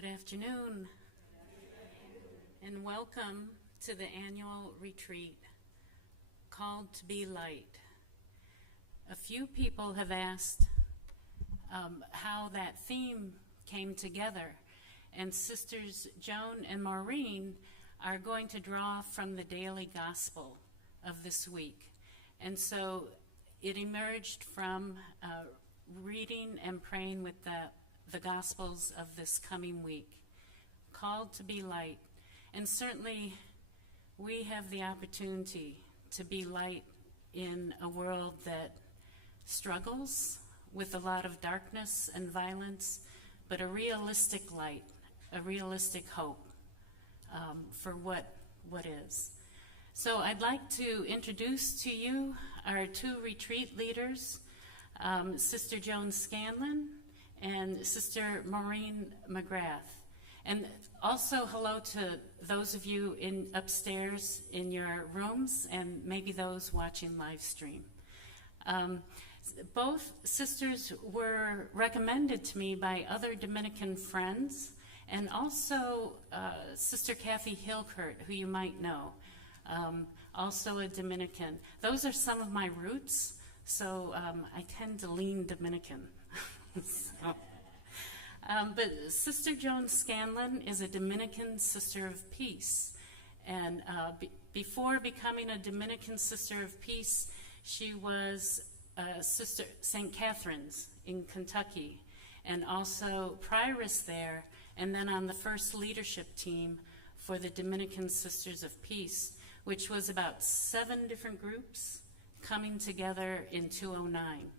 Good afternoon, and welcome to the annual retreat called To Be Light. A few people have asked how that theme came together, and Sisters Joan and Maureen are going to draw from the daily gospel of this week. And so it emerged from reading and praying with the Gospels of this coming week, called to be light. And certainly we have the opportunity to be light in a world that struggles with a lot of darkness and violence, but a realistic light, a realistic hope for what is. So I'd like to introduce to you our two retreat leaders, Sister Joan Scanlon and Sister Maureen McGrath. And also hello to those of you upstairs in your rooms and maybe those watching live stream. Both sisters were recommended to me by other Dominican friends, and also Sister Kathy Hilkert, who you might know, also a Dominican. Those are some of my roots, so I tend to lean Dominican. But Sister Joan Scanlon is a Dominican Sister of Peace, and before becoming a Dominican Sister of Peace, she was Sister St. Catherine's in Kentucky, and also prioress there, and then on the first leadership team for the Dominican Sisters of Peace, which was about 7 different groups coming together in 2009.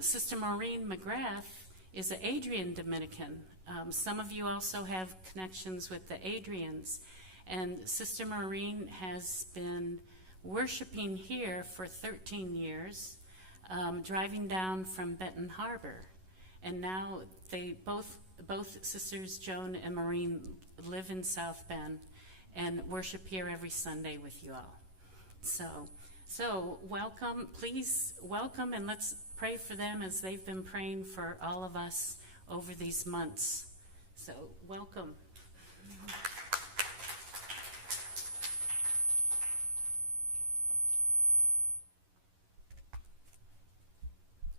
Sister Maureen McGrath is an Adrian Dominican. Some of you also have connections with the Adrians. And Sister Maureen has been worshiping here for 13 years, driving down from Benton Harbor. And now both Sisters Joan and Maureen live in South Bend and worship here every Sunday with you all. So welcome, please welcome, and let's pray for them as they've been praying for all of us over these months. So welcome.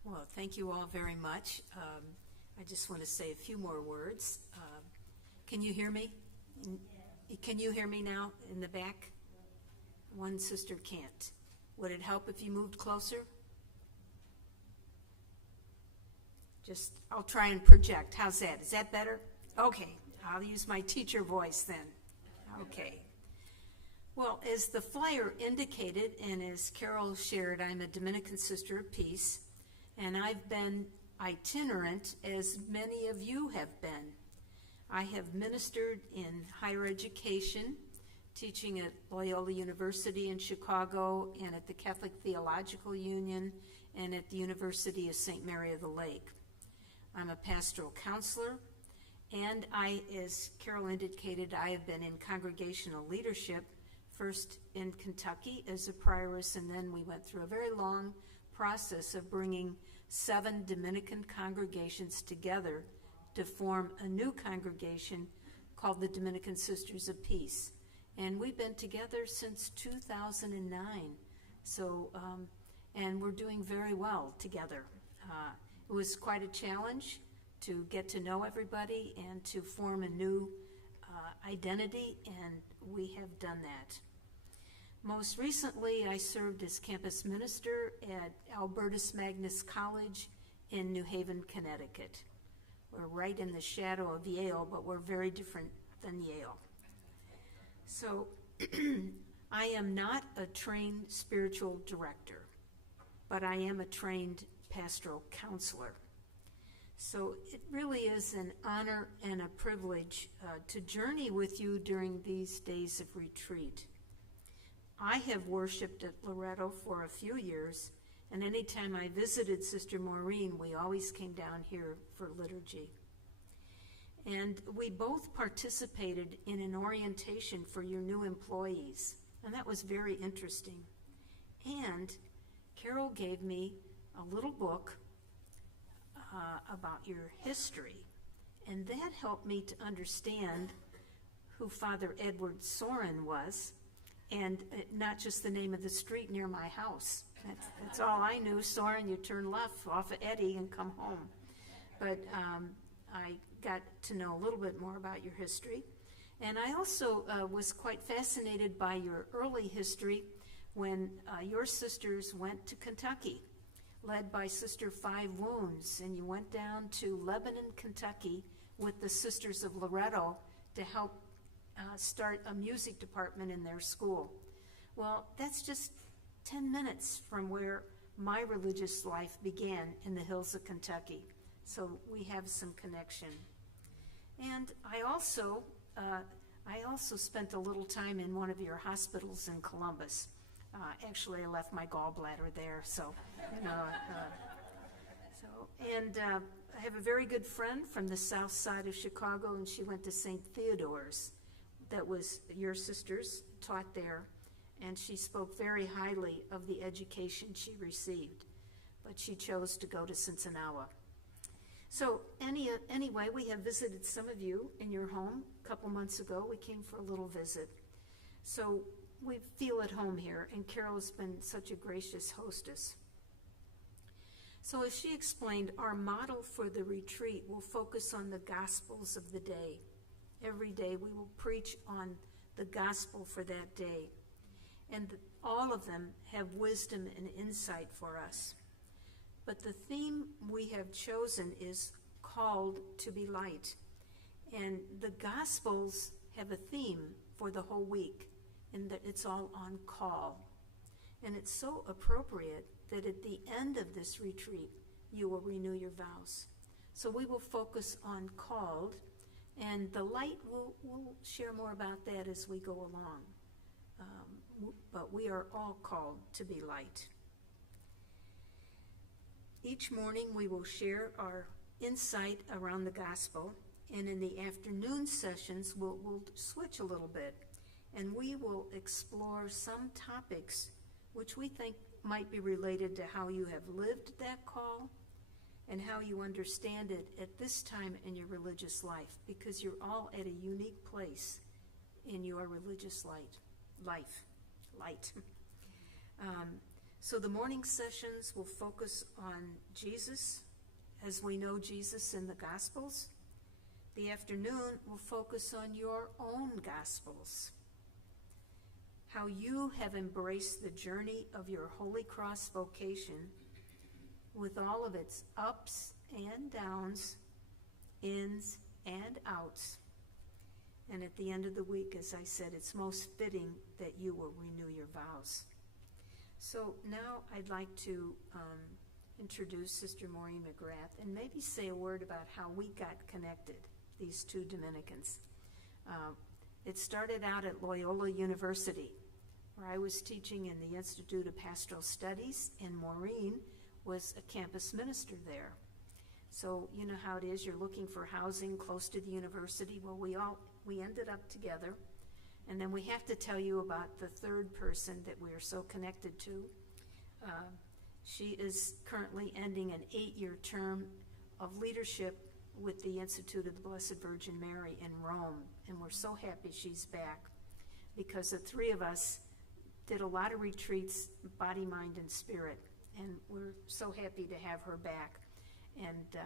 Well, thank you all very much. I just want to say a few more words. Can you hear me? Can you hear me now in the back? One sister can't. Would it help if you moved closer? I'll try and project. How's that? Is that better? Okay, I'll use my teacher voice then. Okay. Well, as the flyer indicated, and as Carol shared, I'm a Dominican Sister of Peace, and I've been itinerant, as many of you have been. I have ministered in higher education, teaching at Loyola University in Chicago, and at the Catholic Theological Union, and at the University of St. Mary of the Lake. I'm a pastoral counselor, and as Carol indicated, I have been in congregational leadership, first in Kentucky as a prioress, and then we went through a very long process of bringing 7 Dominican congregations together to form a new congregation called the Dominican Sisters of Peace. And we've been together since 2009, and we're doing very well together. It was quite a challenge to get to know everybody and to form a new identity, and we have done that. Most recently, I served as campus minister at Albertus Magnus College in New Haven, Connecticut. We're right in the shadow of Yale, but we're very different than Yale. So I am not a trained spiritual director, but I am a trained pastoral counselor. So it really is an honor and a privilege to journey with you during these days of retreat. I have worshiped at Loretto for a few years, and anytime I visited Sister Maureen, we always came down here for liturgy. And we both participated in an orientation for your new employees, and that was very interesting. And Carol gave me a little book about your history, And that helped me to understand who Father Edward Soren was, and not just the name of the street near my house. That's all I knew. Soren, you turn left off of Eddy and come home. But I got to know a little bit more about your history. And I also was quite fascinated by your early history when your sisters went to Kentucky, led by Sister Five Wounds, and you went down to Lebanon, Kentucky with the Sisters of Loretto to help start a music department in their school. Well, that's just 10 minutes from where my religious life began in the hills of Kentucky. So we have some connection. And I also spent a little time in one of your hospitals in Columbus. Actually, I left my gallbladder there, so, you know. I have a very good friend from the south side of Chicago, and she went to St. Theodore's. That was your sisters taught there, and she spoke very highly of the education she received, but she chose to go to Cincinnati. So anyway, we have visited some of you in your home a couple months ago. We came for a little visit. So we feel at home here, and Carol has been such a gracious hostess. So as she explained, our model for the retreat will focus on the Gospels of the day. Every day we will preach on the Gospel for that day. And all of them have wisdom and insight for us. But the theme we have chosen is called to be light. And the Gospels have a theme for the whole week, and that it's all on call. And it's so appropriate that at the end of this retreat, you will renew your vows. So we will focus on called, and the light, we'll share more about that as we go along. But we are all called to be light. Each morning we will share our insight around the gospel, and in the afternoon sessions we'll switch a little bit, and we will explore some topics which we think might be related to how you have lived that call and how you understand it at this time in your religious life, because you're all at a unique place in your religious life. So the morning sessions will focus on Jesus, as we know Jesus in the Gospels. The afternoon will focus on your own Gospels, how you have embraced the journey of your Holy Cross vocation with all of its ups and downs, ins and outs. And at the end of the week, as I said, it's most fitting that you will renew your vows. So now I'd like to introduce Sister Maureen McGrath and maybe say a word about how we got connected, these two Dominicans. It started out at Loyola University, where I was teaching in the Institute of Pastoral Studies, and Maureen was a campus minister there. So you know how it is, you're looking for housing close to the university. Well, we ended up together. And then we have to tell you about the third person that we are so connected to. She is currently ending an 8-year term of leadership with the Institute of the Blessed Virgin Mary in Rome. And we're so happy she's back, because the three of us did a lot of retreats, body, mind, and spirit. And we're so happy to have her back. And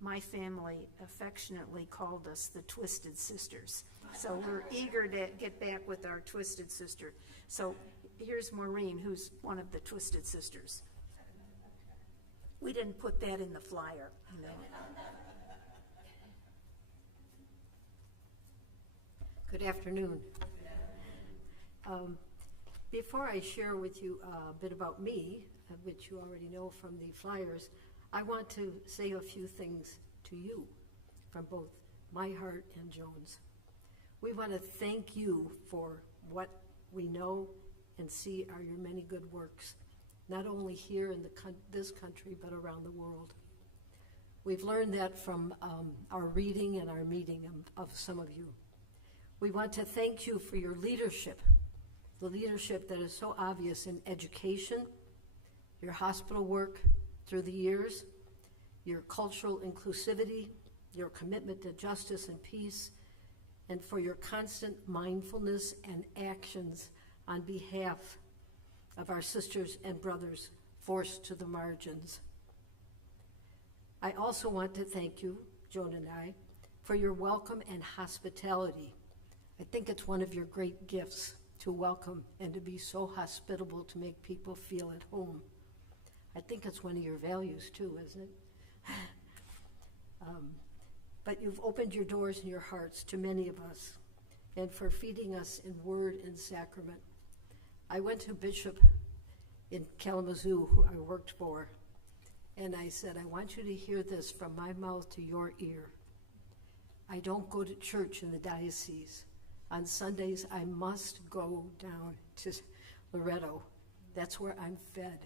my family affectionately called us the Twisted Sisters. So we're eager to get back with our Twisted Sister. So here's Maureen, who's one of the Twisted Sisters. We didn't put that in the flyer, you know. Good afternoon. Before I share with you a bit about me, which you already know from the flyers, I want to say a few things to you from both my heart and Joan's. We want to thank you for what we know and see are your many good works, not only here in this country, but around the world. We've learned that from our reading and our meeting of some of you. We want to thank you for your leadership, the leadership that is so obvious in education, your hospital work through the years, your cultural inclusivity, your commitment to justice and peace, and for your constant mindfulness and actions on behalf of our sisters and brothers forced to the margins. I also want to thank you, Joan and I, for your welcome and hospitality. I think it's one of your great gifts to welcome and to be so hospitable to make people feel at home. I think it's one of your values too, isn't it? But you've opened your doors and your hearts to many of us, and for feeding us in word and sacrament. I went to Bishop in Kalamazoo, who I worked for, and I said, I want you to hear this from my mouth to your ear. I don't go to church in the diocese. On Sundays, I must go down to Loretto. That's where I'm fed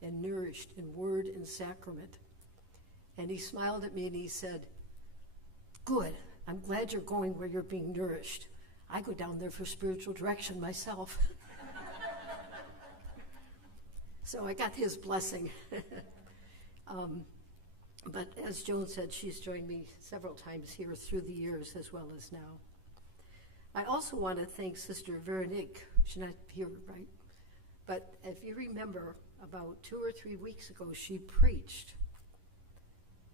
and nourished in word and sacrament. And he smiled at me and he said, good, I'm glad you're going where you're being nourished. I go down there for spiritual direction myself. So I got his blessing. But as Joan said, she's joined me several times here through the years as well as now. I also want to thank Sister Veronique. She's not here, right? But if you remember, about 2 or 3 weeks ago, she preached.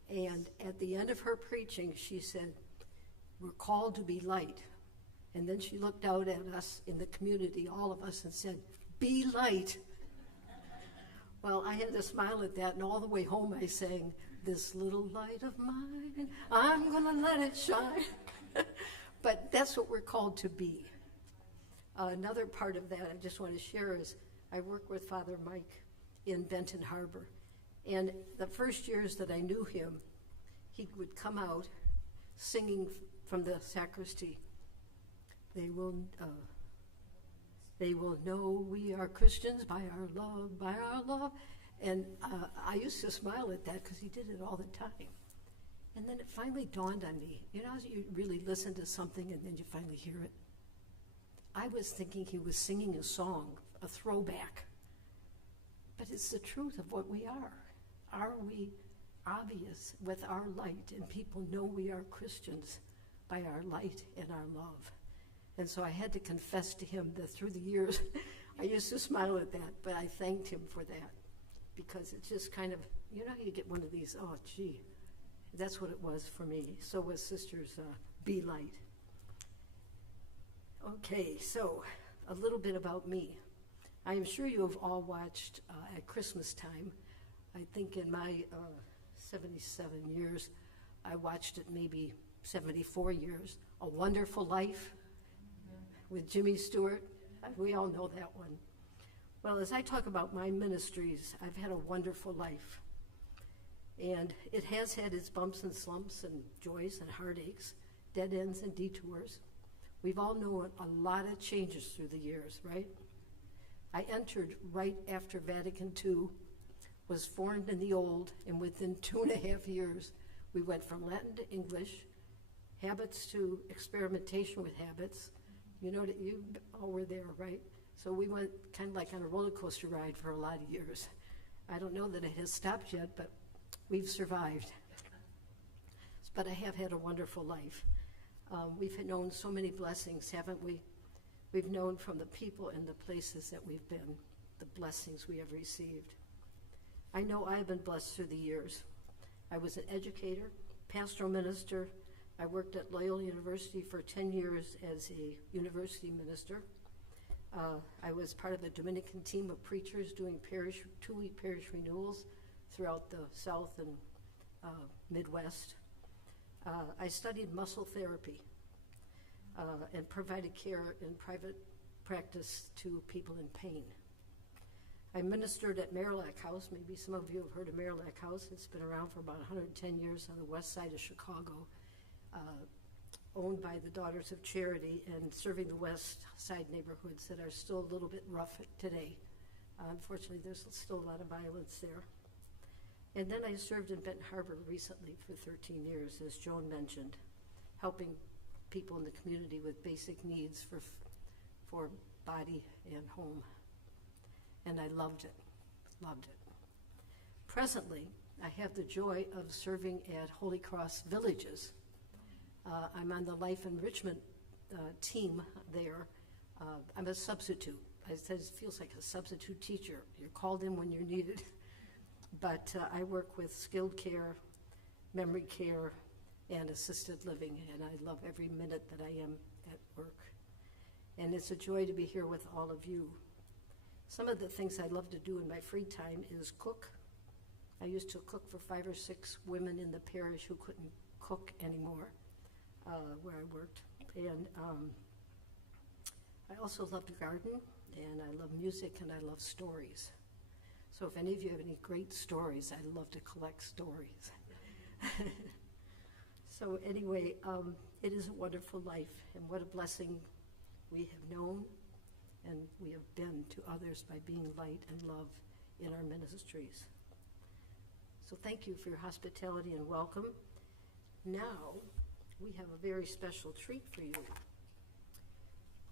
And at the end of her preaching, she said, we're called to be light. And then she looked out at us in the community, all of us, and said, be light. Well, I had to smile at that, and all the way home I sang, this little light of mine, I'm gonna let it shine. But that's what we're called to be. Another part of that I just want to share is I work with Father Mike in Benton Harbor. And the first years that I knew him, he would come out singing from the sacristy. They will know we are Christians by our love, by our love. And I used to smile at that because he did it all the time. And then it finally dawned on me, you know, you really listen to something and then you finally hear it. I was thinking he was singing a song, a throwback. But it's the truth of what we are. Are we obvious with our light and people know we are Christians by our light and our love? And so I had to confess to him that through the years, I used to smile at that, but I thanked him for that because it's just kind of, you know, you get one of these, oh, gee, that's what it was for me. So was Sisters Be Light. Okay, so a little bit about me. I am sure you have all watched at Christmas time. I think in my 77 years, I watched it maybe 74 years. A Wonderful Life with Jimmy Stewart. We all know that one. Well, as I talk about my ministries, I've had a wonderful life. And it has had its bumps and slumps and joys and heartaches, dead ends and detours. We've all known a lot of changes through the years, right? I entered right after Vatican II, was formed in the old, and within 2.5 years, we went from Latin to English, habits to experimentation with habits. You know that you all were there, right? So we went kind of like on a roller coaster ride for a lot of years. I don't know that it has stopped yet, but we've survived. But I have had a wonderful life. We've known so many blessings, haven't we? We've known from the people and the places that we've been, the blessings we have received. I know I have been blessed through the years. I was an educator, pastoral minister. I worked at Loyola University for 10 years as a university minister. I was part of a Dominican team of preachers doing 2-week parish renewals throughout the South and Midwest. I studied muscle therapy and provided care in private practice to people in pain. I ministered at Marillac House. Maybe some of you have heard of Marillac House. It's been around for about 110 years on the west side of Chicago, owned by the Daughters of Charity and serving the west side neighborhoods that are still a little bit rough today. Unfortunately, there's still a lot of violence there. And then I served in Benton Harbor recently for 13 years, as Joan mentioned, helping people in the community with basic needs for body and home. And I loved it, loved it. Presently, I have the joy of serving at Holy Cross Villages. I'm on the life enrichment team there. I'm a substitute. It feels like a substitute teacher. You're called in when you're needed. But I work with skilled care, memory care, and assisted living, and I love every minute that I am at work. And it's a joy to be here with all of you. Some of the things I love to do in my free time is cook. I used to cook for 5 or 6 women in the parish who couldn't cook anymore where I worked. And I also love to garden, and I love music, and I love stories. So if any of you have any great stories, I'd love to collect stories. So anyway, it is a wonderful life, and what a blessing we have known and we have been to others by being light and love in our ministries. So thank you for your hospitality and welcome. Now, we have a very special treat for you.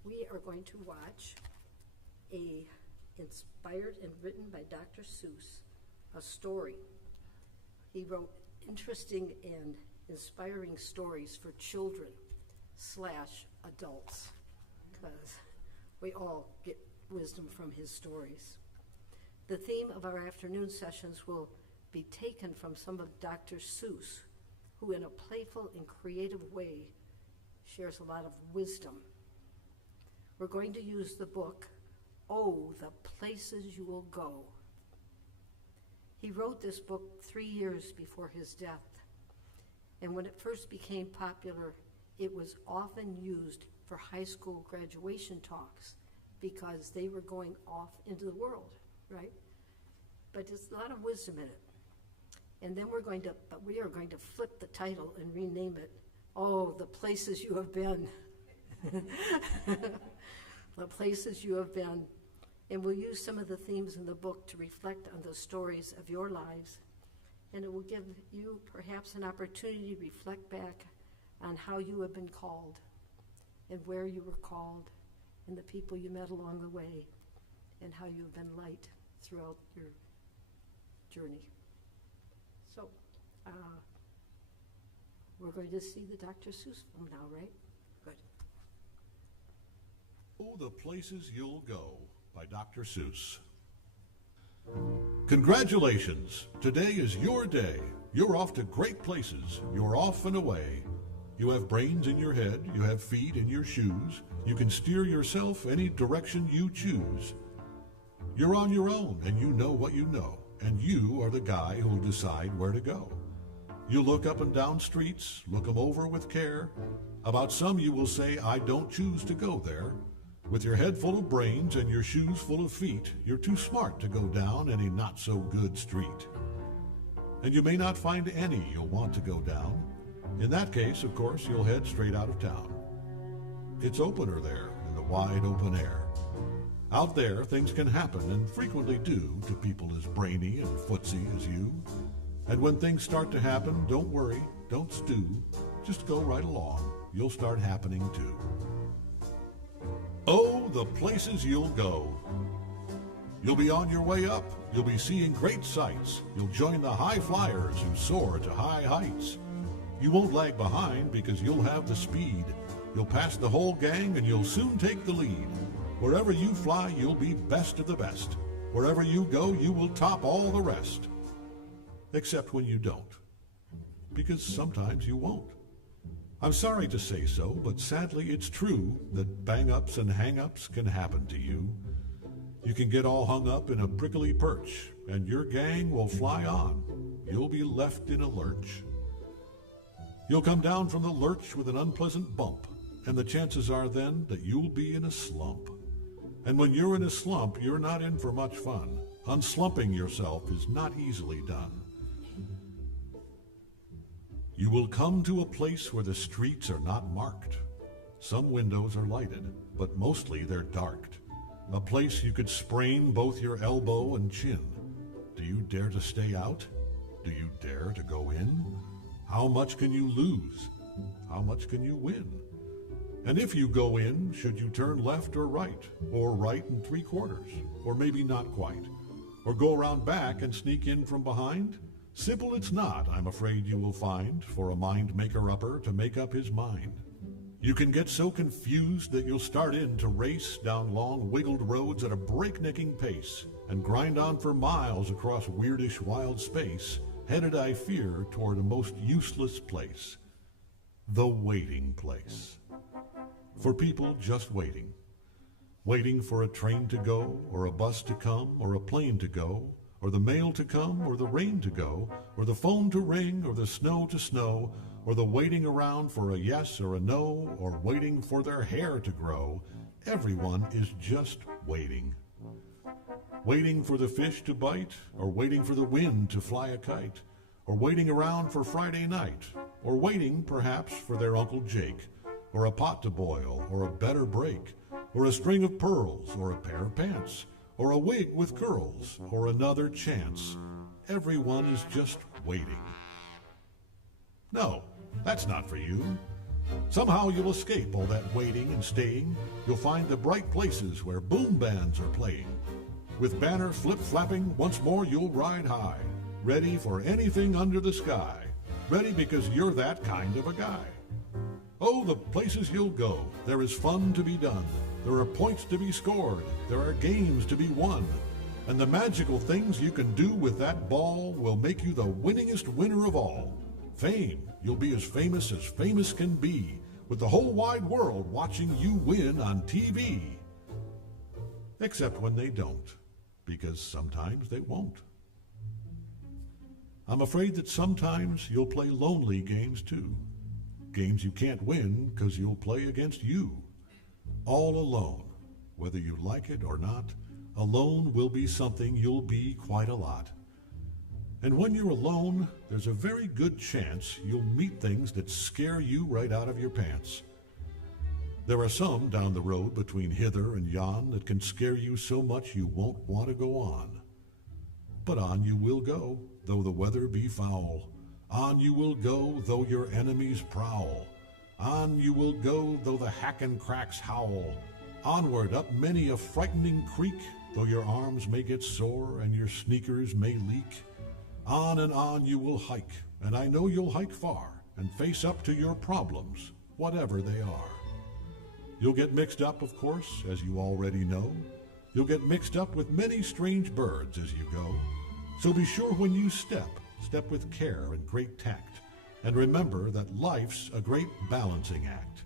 We are going to watch a inspired and written by Dr. Seuss, a story. He wrote interesting and inspiring stories for children / adults, because we all get wisdom from his stories. The theme of our afternoon sessions will be taken from some of Dr. Seuss, who in a playful and creative way shares a lot of wisdom. We're going to use the book, Oh, the Places You Will Go. He wrote this book 3 years before his death, and when it first became popular, it was often used for high school graduation talks because they were going off into the world, right? But there's a lot of wisdom in it. And then we are going to flip the title and rename it, Oh, the Places You Have Been. The Places You Have Been. And we'll use some of the themes in the book to reflect on the stories of your lives. And it will give you perhaps an opportunity to reflect back on how you have been called and where you were called and the people you met along the way and how you have been light throughout your journey. So, we're going to see the Dr. Seuss film now, right? Good. Oh, the Places You'll Go by Dr. Seuss. Congratulations! Today is your day. You're off to great places. You're off and away. You have brains in your head. You have feet in your shoes. You can steer yourself any direction you choose. You're on your own, and you know what you know. And you are the guy who'll decide where to go. You look up and down streets, look them over with care. About some you will say, I don't choose to go there. With your head full of brains and your shoes full of feet, you're too smart to go down any not-so-good street. And you may not find any you'll want to go down. In that case, of course, you'll head straight out of town. It's opener there in the wide open air. Out there, things can happen, and frequently do, to people as brainy and footsy as you. And when things start to happen, don't worry, don't stew. Just go right along. You'll start happening too. Oh, the places you'll go. You'll be on your way up. You'll be seeing great sights. You'll join the high flyers who soar to high heights. You won't lag behind because you'll have the speed. You'll pass the whole gang and you'll soon take the lead. Wherever you fly, you'll be best of the best. Wherever you go, you will top all the rest. Except when you don't. Because sometimes you won't. I'm sorry to say so, but sadly it's true that bang-ups and hang-ups can happen to you. You can get all hung up in a prickly perch, and your gang will fly on. You'll be left in a lurch. You'll come down from the lurch with an unpleasant bump, and the chances are then that you'll be in a slump. And when you're in a slump, you're not in for much fun. Unslumping yourself is not easily done. You will come to a place where the streets are not marked. Some windows are lighted, but mostly they're darked. A place you could sprain both your elbow and chin. Do you dare to stay out? Do you dare to go in? How much can you lose? How much can you win? And if you go in, should you turn left or right and 3/4, or maybe not quite, or go around back and sneak in from behind? Simple it's not, I'm afraid you will find, for a mind-maker-upper to make up his mind. You can get so confused that you'll start in to race down long wiggled roads at a breaknecking pace and grind on for miles across weirdish wild space, headed, I fear, toward a most useless place. The waiting place. For people just waiting. Waiting for a train to go, or a bus to come, or a plane to go, or the mail to come, or the rain to go, or the phone to ring, or the snow to snow, or the waiting around for a yes or a no, or waiting for their hair to grow. Everyone is just waiting. Waiting for the fish to bite, or waiting for the wind to fly a kite, or waiting around for Friday night, or waiting, perhaps, for their Uncle Jake, or a pot to boil, or a better break, or a string of pearls, or a pair of pants, or a wig with curls, or another chance. Everyone is just waiting. No, that's not for you. Somehow you'll escape all that waiting and staying. You'll find the bright places where boom bands are playing. With banner flip-flapping, once more you'll ride high, ready for anything under the sky, ready because you're that kind of a guy. Oh, the places you'll go, there is fun to be done, there are points to be scored, there are games to be won, and the magical things you can do with that ball will make you the winningest winner of all. Fame, you'll be as famous can be, with the whole wide world watching you win on TV. Except when they don't, because sometimes they won't. I'm afraid that sometimes you'll play lonely games too. Games you can't win because you'll play against you. All alone, whether you like it or not, alone will be something you'll be quite a lot. And when you're alone, there's a very good chance you'll meet things that scare you right out of your pants. There are some down the road between hither and yon that can scare you so much you won't want to go on. But on you will go, though the weather be foul. On you will go, though your enemies prowl. On you will go, though the hackin' cracks howl. Onward up many a frightening creek, though your arms may get sore and your sneakers may leak. On you will hike, and I know you'll hike far, and face up to your problems, whatever they are. You'll get mixed up, of course, as you already know. You'll get mixed up with many strange birds as you go. So be sure when you step with care and great tact, and remember that life's a great balancing act.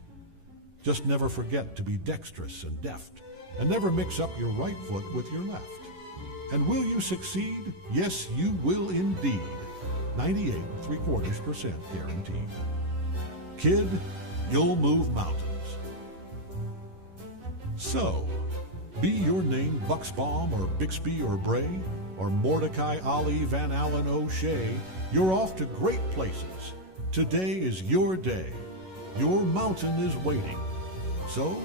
Just never forget to be dexterous and deft, and never mix up your right foot with your left. And will you succeed? Yes, you will indeed. 98.75% guaranteed. Kid, you'll move mountains. So, be your name Bucksbaum or Bixby or Bray or Mordecai Ali Van Allen O'Shea, you're off to great places. Today is your day. Your mountain is waiting. So,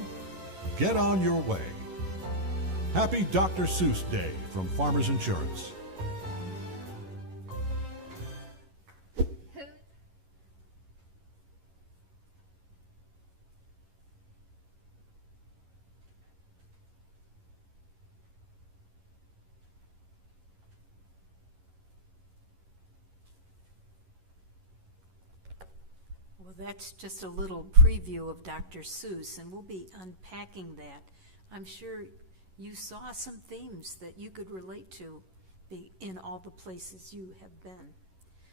get on your way. Happy Dr. Seuss Day from Farmers Insurance. Well, that's just a little preview of Dr. Seuss, and we'll be unpacking that. I'm sure you saw some themes that you could relate to in all the places you have been.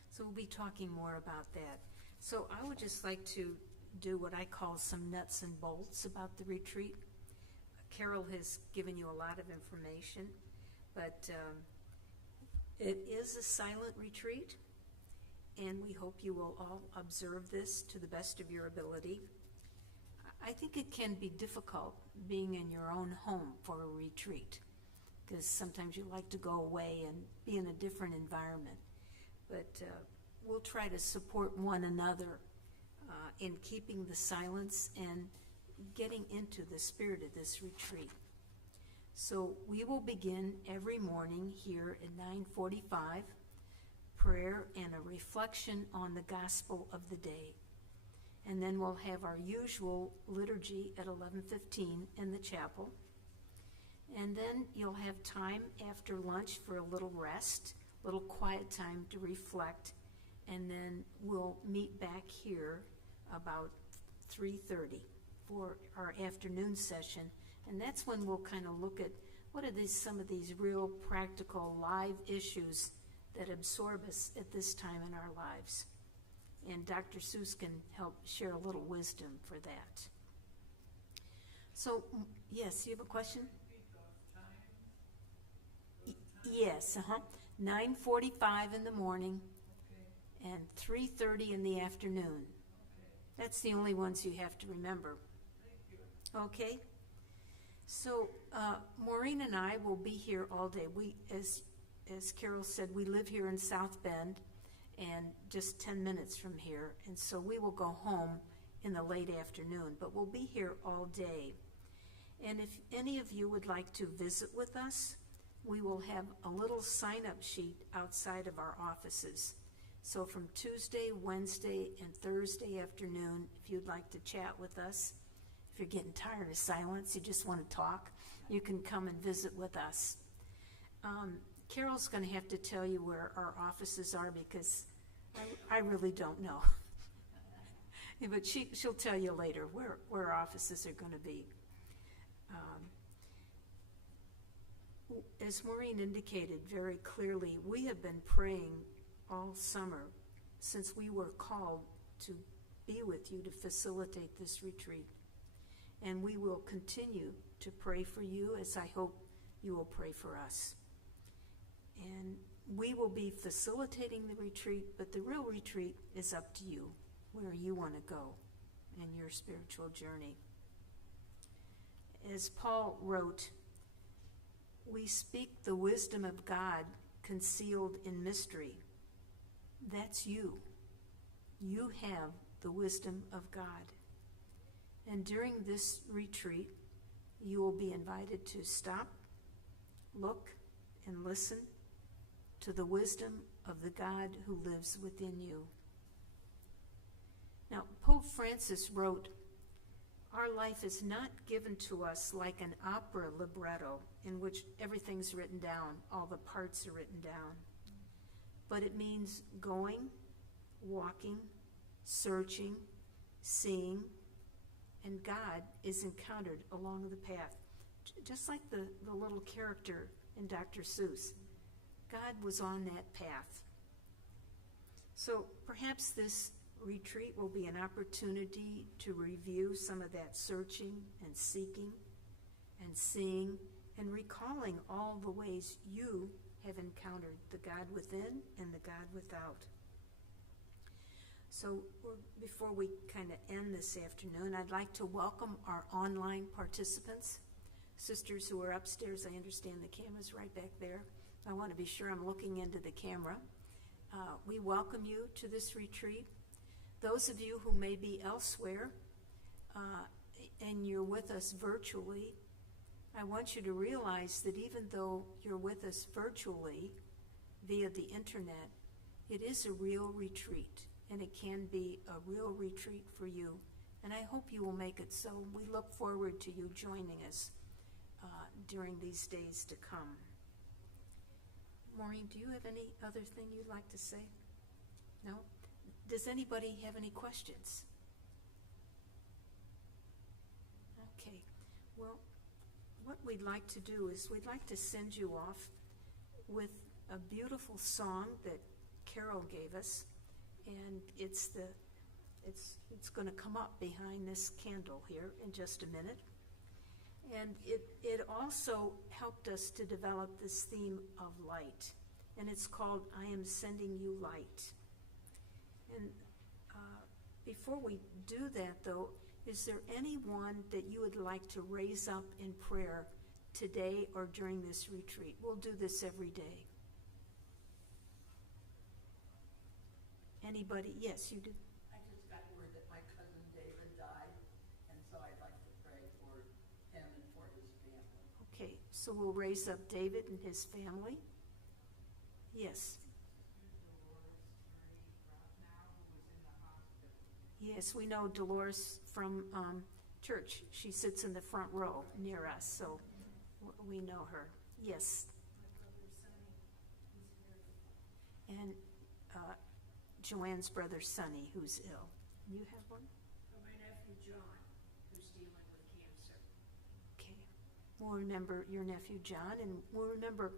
So we'll be talking more about that. So I would just like to do what I call some nuts and bolts about the retreat. Carol has given you a lot of information, but it is a silent retreat, and we hope you will all observe this to the best of your ability. I think it can be difficult being in your own home for a retreat, because sometimes you like to go away and be in a different environment. But we'll try to support one another in keeping the silence and getting into the spirit of this retreat. So we will begin every morning here at 9:45, prayer and a reflection on the gospel of the day. And then we'll have our usual liturgy at 11:15 in the chapel. And then you'll have time after lunch for a little rest, little quiet time to reflect, and then we'll meet back here about 3:30 for our afternoon session. And that's when we'll kind of look at what are some of these real practical live issues that absorb us at this time in our lives. And Dr. Seuss can help share a little wisdom for that. So, yes, you have a question? Yes, 9:45 in the morning and 3:30 in the afternoon. That's the only ones you have to remember. Okay? So, Maureen and I will be here all day. We, as Carol said, we live here in South Bend and just 10 minutes from here. And so we will go home in the late afternoon, but we'll be here all day. And if any of you would like to visit with us, we will have a little sign-up sheet outside of our offices. So from Tuesday, Wednesday, and Thursday afternoon, if you'd like to chat with us, if you're getting tired of silence, you just want to talk, you can come and visit with us. Carol's going to have to tell you where our offices are because I really don't know. Yeah, but she'll tell you later where our offices are going to be. As Maureen indicated very clearly, we have been praying all summer since we were called to be with you to facilitate this retreat. And we will continue to pray for you as I hope you will pray for us. And we will be facilitating the retreat, but the real retreat is up to you, where you want to go in your spiritual journey. As Paul wrote, we speak the wisdom of God concealed in mystery. That's you. You have the wisdom of God. And during this retreat, you will be invited to stop, look, and listen to the wisdom of the God who lives within you. Now, Pope Francis wrote, "Our life is not given to us like an opera libretto in which everything's written down, all the parts are written down. But it means going, walking, searching, seeing, and God is encountered along the path." Just like the little character in Dr. Seuss. God was on that path. So perhaps this retreat will be an opportunity to review some of that searching and seeking and seeing and recalling all the ways you have encountered the God within and the God without. So before we kind of end this afternoon, I'd like to welcome our online participants. Sisters who are upstairs, I understand the camera's right back there. I want to be sure I'm looking into the camera. We welcome you to this retreat. Those of you who may be elsewhere and you're with us virtually, I want you to realize that even though you're with us virtually via the internet, it is a real retreat, and it can be a real retreat for you. And I hope you will make it so. We look forward to you joining us during these days to come. Maureen, do you have any other thing you'd like to say? No? Does anybody have any questions? Okay. Well, what we'd like to do is we'd like to send you off with a beautiful song that Carol gave us, and it's going to come up behind this candle here in just a minute. And it also helped us to develop this theme of light, and it's called "I Am Sending You Light." And before we do that, though, is there anyone that you would like to raise up in prayer today or during this retreat? We'll do this every day. Anybody? Yes, you do. I just got word that my cousin David died, and so I'd like to pray for him and for his family. Okay, so we'll raise up David and his family. Yes. Yes, we know Dolores from church. She sits in the front row near us, so we know her. Yes. and Joanne's brother Sonny, who's ill. You have one? For my nephew John, who's dealing with cancer. Okay. We'll remember your nephew John, and we'll remember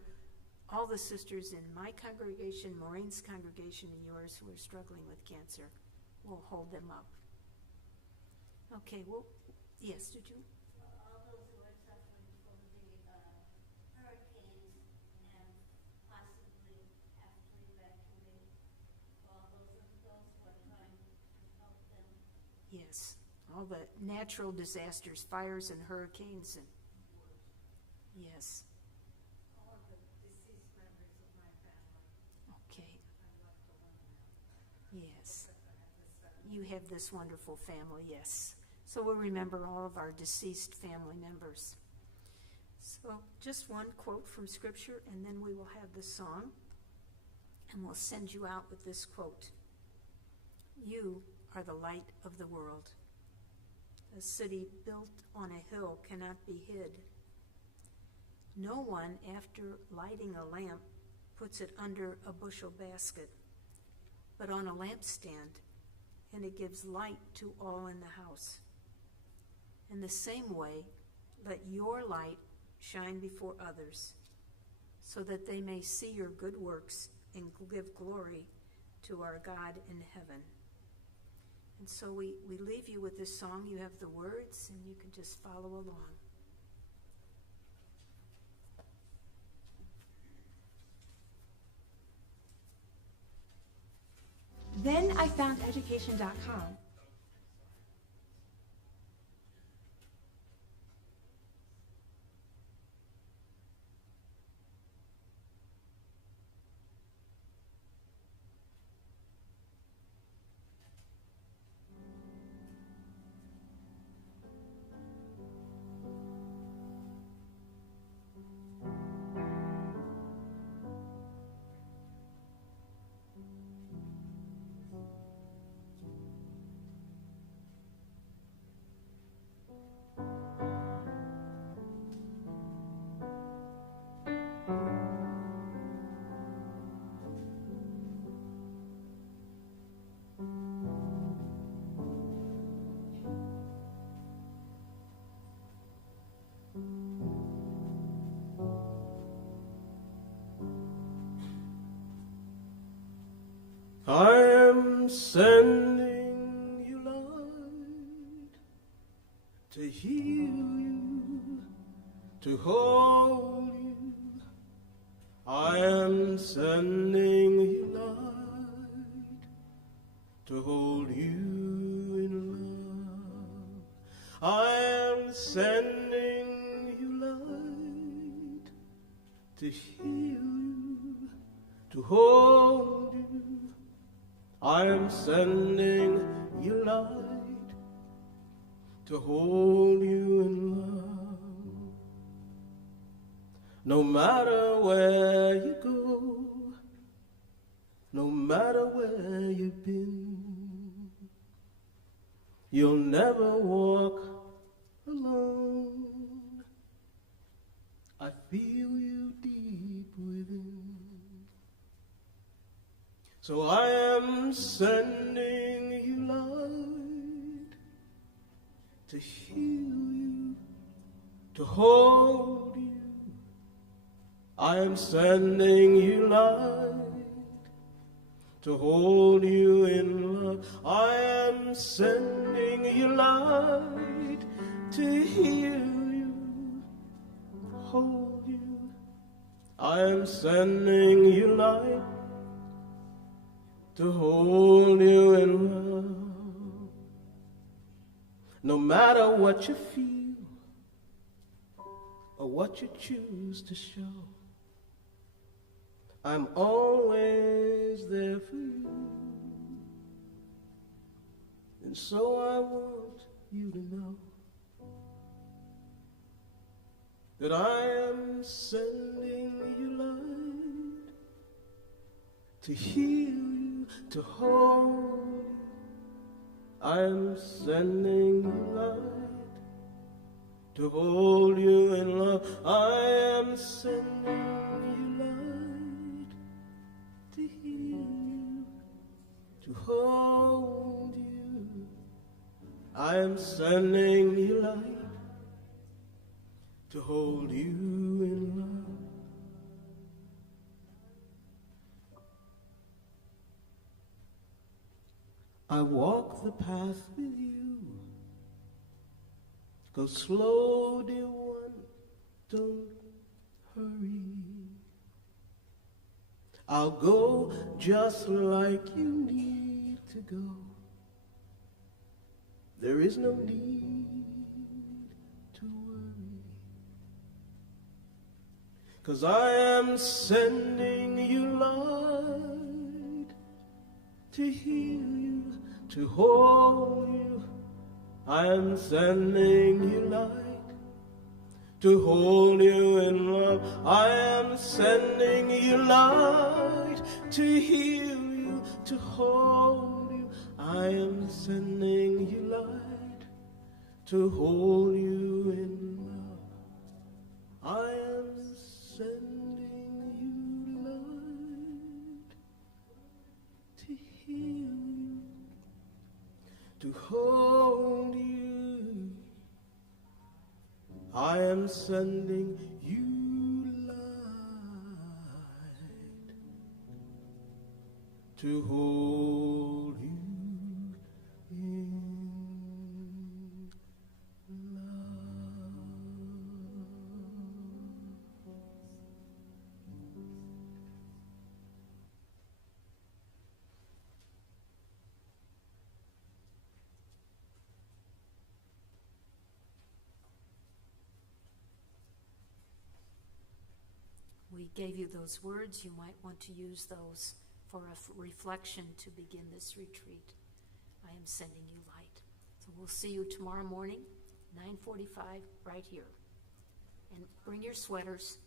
all the sisters in my congregation, Maureen's congregation, and yours who are struggling with cancer. We'll hold them up. Okay, well, yes, did you? All those who are suffering from the hurricanes and possibly have to evacuate, all those who are trying to help them. Yes, all the natural disasters, fires and hurricanes, and yes, All of the deceased members of my family. okay, I left alone now. yes. I have this You have this wonderful family, yes. So we'll remember all of our deceased family members. So just one quote from Scripture, and then we will have the song, and we'll send you out with this quote. You are the light of the world. A city built on a hill cannot be hid. No one, after lighting a lamp, puts it under a bushel basket, but on a lampstand, and it gives light to all in the house. In the same way, let your light shine before others, so that they may see your good works and give glory to our God in heaven. And so we leave you with this song. You have the words, and you can just follow along. Then I found education.com. I am sending you light to heal you, to hold you. I am sending you light to hold you in love. I am sending you light to heal you, to hold you. I am sending you light to hold you in love. No matter where you go, no matter where you've been, you'll never walk alone. I feel you deep within. So I am sending you light to heal you, to hold you. I am sending you light to hold you in love. I am sending you light to heal you, hold you. I am sending you light to hold you in love. No matter what you feel or what you choose to show, I'm always there for you. And so I want you to know that I am sending you light to heal you, to hold you. I am sending you light to hold you in love. I am sending you light to heal to hold you. I am sending you light to hold you in love. I walk the path with you. Go slow, dear one, don't hurry. I'll go just like you need to go. There is no need to worry, 'cause I am sending you light to heal you, to hold you. I am sending you light to hold you in love. I am sending you light to heal you, to hold you. I am sending you light to hold you in love. I am sending you light to heal you, to hold you. I am sending you light to hold you in love. We gave you those words. You might want to use those for a reflection to begin this retreat. I am sending you light. So we'll see you tomorrow morning, 9:45, right here. And bring your sweaters.